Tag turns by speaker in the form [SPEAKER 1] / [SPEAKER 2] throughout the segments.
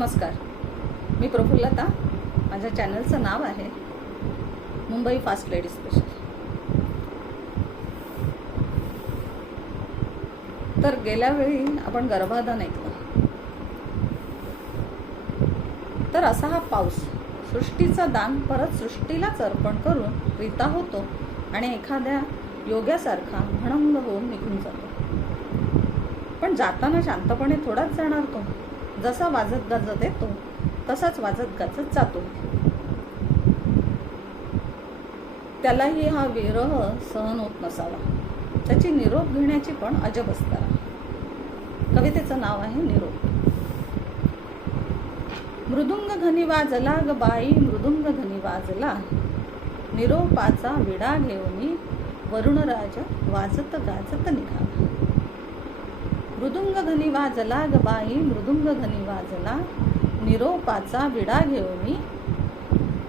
[SPEAKER 1] नमस्कार. मी प्रफुल्लता माझ्या चॅनलचं नाव आहे मुंबई फास्ट लेडी स्पेशल. तर गेल्या वेळी आपण गर्भाधान ऐकलं. तर असा हा पाऊस सृष्टीचा दान परत सृष्टीलाच अर्पण करून रीता होतो आणि एखाद्या योग्यासारखा भणंग होऊन निघून जातो. पण जाताना शांतपणे थोडाच जाणार तो. जसा वाजत गाजत येतो तसाच वाजत गाजत जातो. त्यालाही हा विरह सहन होत नसावा. त्याची निरोप घेण्याची पण अजब असताना. कवितेचं नाव आहे निरोप. मृदुंग घनी वाजला ग बाई मृदुंग घनी वाजला. निरोपाचा विडा घेऊनी वरुणराज वाजत गाजत निघाला. मृदुंग घनी वाजला ग बाई मृदुंग घनी वाजला. निरोपाचा विडा घेऊनी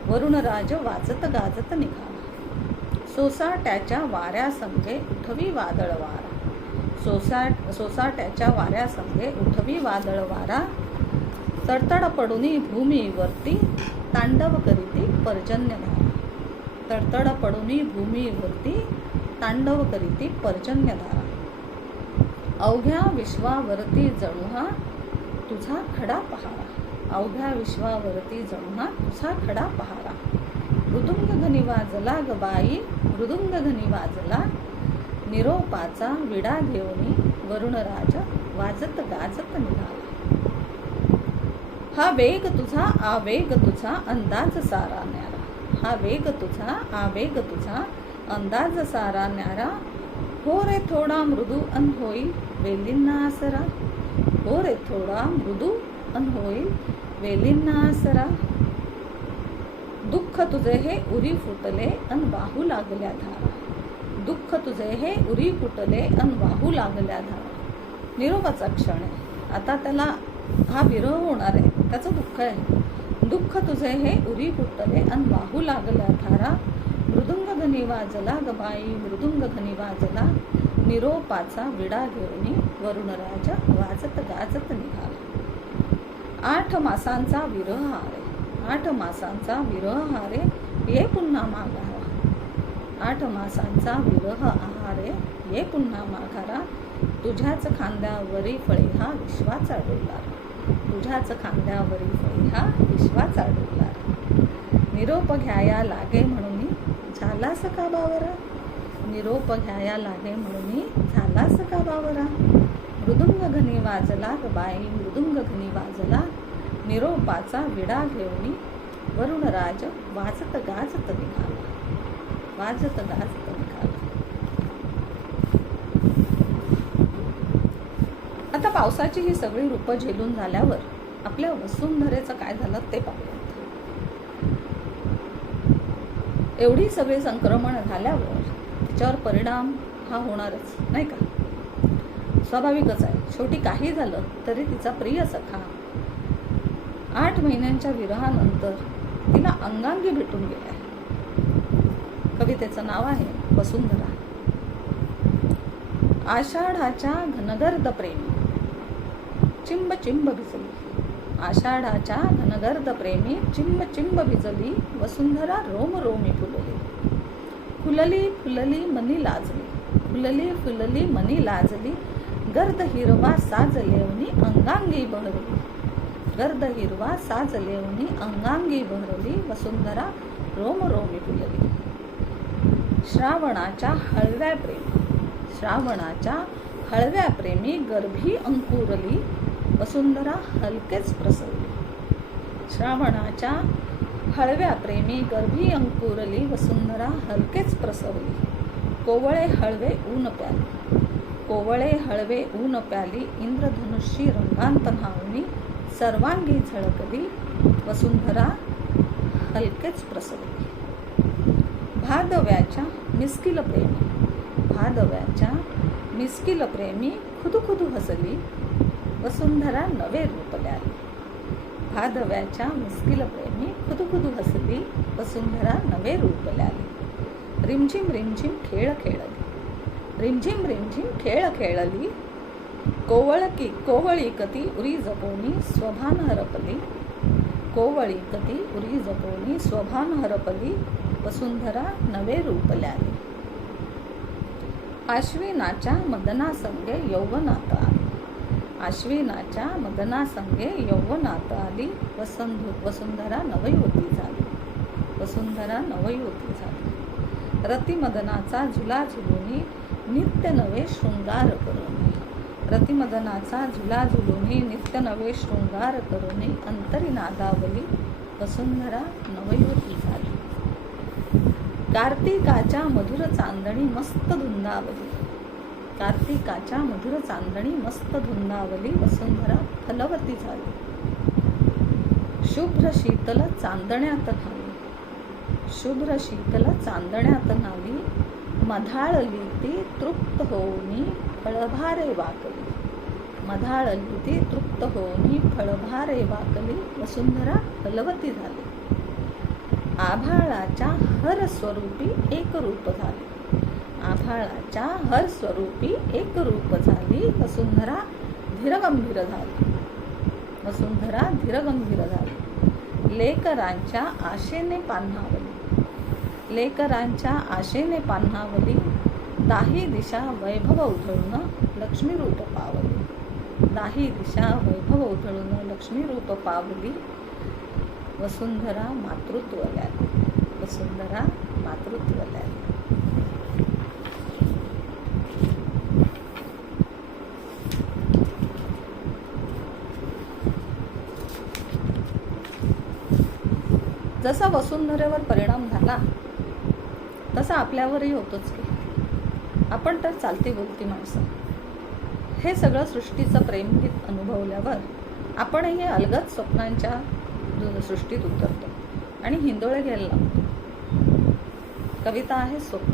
[SPEAKER 1] वरुणराज वाजत गाजत निघाला. सोसाट्याच्या वाऱ्या संगे उठवी वादळ वारा. सोसाट सोसाट्याच्या वाऱ्या संगे उठवी वादळ वारा. तडतड पडुनी भूमीवरती तांडव करीती पर्जन्यधारा तडतड पडुनी भूमीवरती तांडव करीती पर्जन्यधारा अवघ्या विश्वावरती जणू हा तुझा खडा पहारा. अवघ्या विश्वावरती जणू हा तुझा खडा पहारा. मृदुंग घनी वाजला ग बाई मृदुंग घनी वाजला. निरोपाचा विडा घेऊनी वरुणराज वाजत गाजत निघाला. हा वेग तुझा आवेग तुझा अंदाज सारा न्यारा. हा वेग तुझा आवेग तुझा अंदाज सारा न्यारा. हो रे थोडा मृदू अन होई वेलींना आसरा हो रे थोडा मृदू अन होईल. वेलींना आसरा दुःख तुझे हे उरी फुटले अन वाहू लागल्या धारा. दुःख तुझे हे उरी फुटले अन वाहू लागल्या धारा. निरोपाचा क्षण आहे. आता त्याला हा विरह होणार आहे. त्याचं दुःख आहे. दुःख तुझे हे उरी फुटले अन वाहू लागल्या धारा. मृदुंग घनी वाजला ग बाई मृदुंग घनी वाजला. निरोपाचा विडा घेऊन वरुणराज वाजत गाजत निघाला. आठ मासांचा विरह आरे आठ मासांचा विरह आरे ये पुन्हा माघारा. आठ मासांचा विरह आहारे ये पुन्हा माघारा. तुझ्याच खांद्यावरी फळे हा विश्वाचा डोलार तुझ्याच खांद्यावरी फळे हा विश्वाचा डोलार निरोप घ्याया लागे म्हणून झालास का बावरा? निरोप घ्याया लागे म्हणून झालास का बावरा मृदुंग घनी वाजला ग बाई मृदुंग घनी वाजला. निरोपाचा विडा घेऊन वरुणराज वाजत गाजत निघाला. वाजत गाजत निघाला. आता पावसाची ही सगळी रूपं झेलून झाल्यावर आपल्या वसुंधरेचं काय झालं ते पाहूया. एवढी सगळी संक्रमण झाल्यावर तिच्यावर परिणाम हा होणारच नाही का? स्वाभाविकच आहे. शेवटी काही झालं तरी तिचा प्रिय सखा आठ महिन्यांच्या विरहानंतर तिला अंगांगी भेटून गेलाय. कवितेचं नाव आहे वसुंधरा. आषाढाच्या घनगर्द प्रेमी. चिंब चिंब भिजली. आषाढाच्या घनगर्द प्रेमी चिंब चिंब भिजली वसुंधरा रोम रोमी फुलली फुलली मनी लाजली. फुलली फुलली मनी लाजली. गर्द हिरवा साज लेवनी अंगांगी बहरली. गर्द हिरवा साज लेवनी अंगांगी बहरली वसुंधरा रोम रोमी फुलली. श्रावणाच्या हळव्या प्रेमी. श्रावणाच्या हळव्या प्रेमी गर्भी अंकुरली वसुंधरा हलकेच प्रसवली श्रावणाच्या हळव्या प्रेमी गर्भी अंकुरली वसुंधरा हलकेच प्रसवली. कोवळे हळवे ऊन प्याली. कोवळे हळवे ऊन प्याली इंद्रधनुष्यी रंगांत न्हावणी सर्वांगी झळकली वसुंधरा हलकेच प्रसवली. भादव्याच्या मिस्किल प्रेमी. भादव्याच्या मिस्किल प्रेमी खुदुखुदू खुदू हसली वसुंधरा नवे रूपल्याली भादव्याच्या मिस्किल प्रेमी खुदू खुदू हसली वसुंधरा नवे रूप रूपल्याली रिमझिम रिमझिम खेळ खेळली. रिमझिम रिमझिम खेळ खेळली. कोवळकी कोवळी कती उरी जपोनी स्वभान हरपली. कोवळी कती उरी जपोनी स्वभान हरपली वसुंधरा नवे रूप रूपल्याली आश्विनाच्या मदनासंगे यौवनात आली. आश्विनाच्या मदनासंगे यौवनात आली वसंधु वसुंधरा नवयुवती झाली. वसुंधरा नवयुवती झाली. रतिमदनाचा झुला झुलुनी नित्य नवे शृंगार करुनी. रतिमदनाचा झुला झुलुनी नित्य नवे शृंगार करुनी अंतरी नादावली वसुंधरा नवयुवती झाली. कार्तिकाच्या मधुर चांदणी मस्त धुंदावली. कार्तिकाच्या मधुर चांदणी मस्त धुंदावली वसुंधरा फलवती झाली. शुभ्र शीतल चांदण्यात न्हावी शुभ्र शीतल चांदण्यात न्हावी मधाळली ती तृप्त होऊनी फळभारे वाकली. मधाळली ती तृप्त होऊनी फळभारे वाकली. वसुंधरा फलवती झाली. आभाळाच्या हर स्वरूपी एक रूप झाले. आभाळाच्या हर स्वरूपी एक रूप झाली. वसुंधरा धीरगंभीर झाली. वसुंधरा धीरगंभीर झाली. लेकरांच्या आशेने पान्हावली. लेकरांच्या आशेने पान्हावली. दाही दिशा वैभव उधळून लक्ष्मी रूप पावली. दाही दिशा वैभव उधळून लक्ष्मी रूप पावली. वसुंधरा मातृत्व वसुंधरा जसा वसुंधरेवर परिणाम झाला तसा आपल्यावरही होतोच की. आपण तर चालती बोलती माणसं. हे सगळं सृष्टीचं प्रेमगीत अनुभवल्यावर आपणही अलगद स्वप्नांच्या सृष्टीत उतरतो आणि हिंदोळे घ्यायला लागतो. कविता आहे स्वप्न.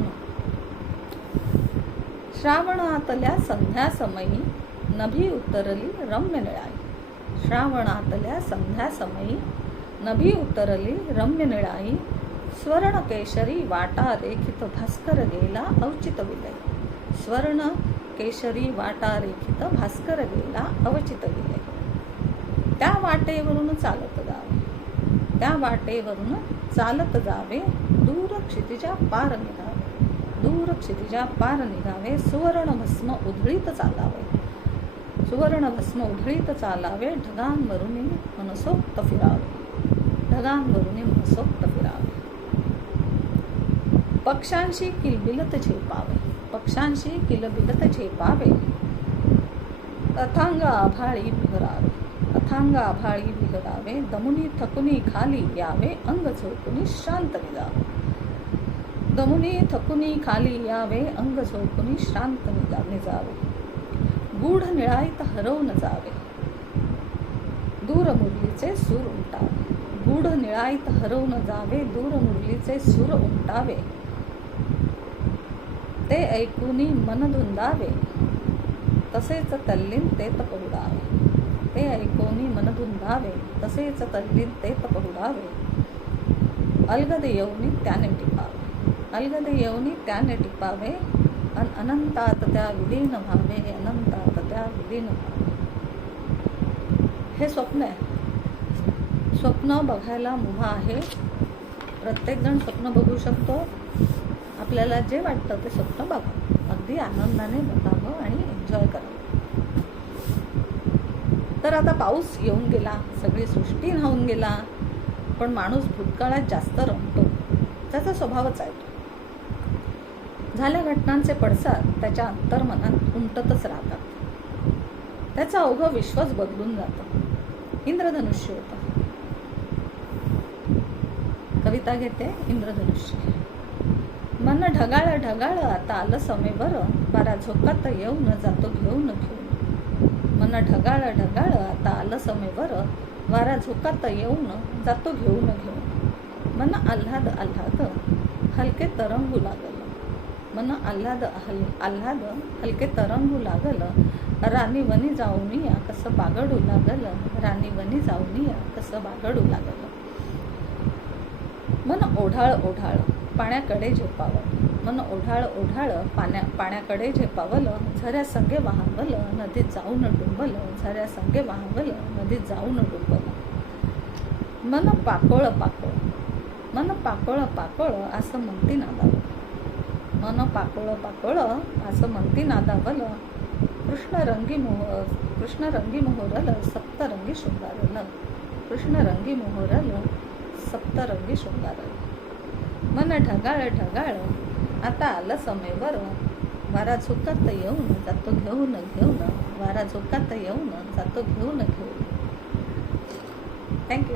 [SPEAKER 1] श्रावणातल्या संध्या समयी नभी उतरली रम्य निळाई. श्रावणातल्या संध्या नभी उतरली रम्य निळाई स्वर्ण केशरी वाटा रेखित भास्कर गेला अवचित विलय स्वर्ण केशरी वाटा रेखित भास्कर गेला अवचित विलय त्या वाटेवरून चालत जावे त्या वाटेवरून चालत जावे दूर क्षितिजा पार निघावे दूर क्षितिजा पार निघावे सुवर्ण भस्म उधळीत चालावे सुवर्ण भस्म उधळीत चालावे ढगांवरून मनसोक्त फिरावे ढगांवरून मनसोक्त फिरावे. पक्षांशी किलबिलत झेपावे. पक्षांशी किलबिलत झेपावे. अथांग आभाळी विहरावे. अथांग आभाळी विहरावे. दमुनी थकुनी खाली यावे. अंग झोकुनी शांत निजावे दमुनी थकुनी खाली यावे. अंग झोकुनी शांत निजा निजावे. गूढ निळाईत हरवून जावे. दूर मुरलीचे सूर उमटावे. गूढ निळाईत हरवून जावे दूर मुरलीचे सूर उमटावे. ते ऐकूनी मन धुंदावे. तसेच तल्लीन ते तपहुडावे ते ऐकून मन धुंदावे. तसेच तल्लीन ते तपहुडावे अलगद येऊनी त्याने टिपावे. अलगद येऊनी त्याने टिपावे. अन अनंतात त्या विलीन व्हावे अनंतात त्या विलीन व्हावे. हे स्वप्न आहे. स्वप्न बघायला मुभा आहे. प्रत्येकजण स्वप्न बघू शकतो. आपल्याला जे वाटतं ते स्वप्न बघा. अगदी आनंदाने बघावं आणि एन्जॉय करावं. तर आता पाऊस येऊन गेला. सगळी सृष्टी राहून गेला. पण माणूस भूतकाळात जास्त रमतो. त्याचा स्वभावच आहे झाल्या घटनांचे पडसाद त्याच्या अंतर्मनात उमटतच राहतात. त्याचा अवघं विश्वच बदलून जातं. इंद्रधनुष्य होतं. कविता घेते इंद्रधनुष्य मन ढगाळ ढगाळ आता आलं समेवर बारा. झोकात येऊन जातो घेऊन घेऊन. मन ढगाळ ढगाळ आता आलं समेवर वारा झोकात येऊन जातो घेऊन घेऊन. मन आल्हाद आल्हाद हलके तरंगू लागलं. मन आल्हाद हल आल्हाद हलके तरंगू लागलं. राणी वनी जाऊन या कसं बागडू लागलं. राणी वनी जाऊन या कसं बागडू लागलं. मन ओढाळ ओढाळ पाण्याकडे झेपावं. मन ओढाळ ओढाळ पाण्या पाण्याकडे झेपावलं. झऱ्या संगे वाहवलं नदीत जाऊन डुंबलं. झऱ्या संगे वाहवलं नदीत जाऊन डुंबलं. मन पाकोळ पाकोळ. मन पाकोळ पाकोळ असं म्हणती नादावलं मन पाकोळ पाकोळ असं म्हणती नादावलं. कृष्णरंगी मोह कृष्णरंगी मोहरल सप्तरंगी शृंगारल. कृष्णरंगी मोहरल सप्तरंगी शृंगारल मन ढगाळ ढगाळ आता आलं समेवर वारा झोकात येऊन जातो घेऊन घेऊन वारा झोकात येऊन जातो घेऊन घेऊन थँक्यू